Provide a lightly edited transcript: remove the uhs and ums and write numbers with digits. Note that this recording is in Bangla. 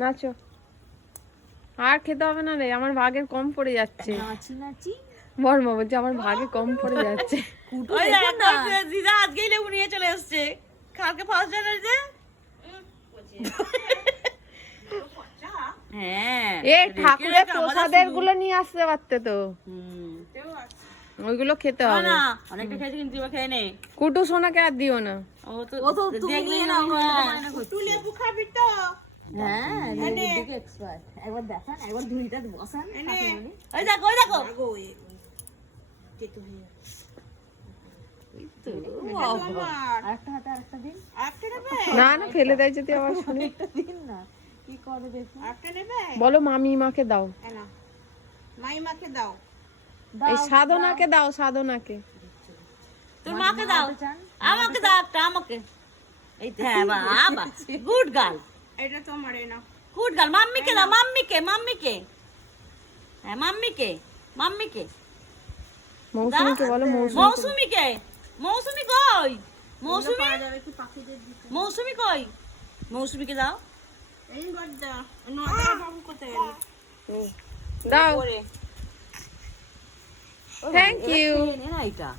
নাচো। আর খেতে হবে না রে, আমার ভাগের কম পড়ে যাচ্ছে। নাচি নাচি বর্মা বলছে আমার ভাগে কম পড়ে যাচ্ছে। ওই দেখো দিদা আজকেই লেবু নিয়ে চলে এসেছে, কালকে ফার্স্ট জানুয়ারিতে। হ্যাঁ এ ঠাকুরের প্রসাদের গুলো নিয়ে আসতে পারতে তো, ওইগুলো খেতে হবে না। অনেকটা খেয়েছি কিন্তু এবার খেয়ে নে। কুটু সোনাকে আর দিও না। ও তো দেখলেই না তুই লেবু খাবি তো। হ্যাঁ লেবুর দিকে এক্সপার্ট। একবার দেখান, একবার ঝুড়িটা বসান। ওই দেখো ওই দেখো আরেকটা হাতে আরেকটা দিন। না না ফেলে দেয় যদি আবার শুনে। একটা দিন না কি করে দেখুন। বলো মামি মাকে দাও, মাইমাকে দাও, এই সাধনাকে দাও, সাধনাকে। তোর মাকে দাও, আমাকে দাও একটা, আমাকে। এই তো হ্যাঁ বাবা গুড গার্ল, এটা তোমার না। Good girl. মাম্মিকে দাও, মাম্মিকে, মাম্মিকে। হ্যাঁ মাম্মিকে, মাম্মিকে। মৌসুমীকে বলো, মৌসুমী। মৌসুমীকে, মৌসুমী কই? মৌসুমী, মৌসুমী কই? মৌসুমীকে দাও। এই গড্ডা নদা বাবু কোথায় গেল? দাও। Thank you. নে না এটা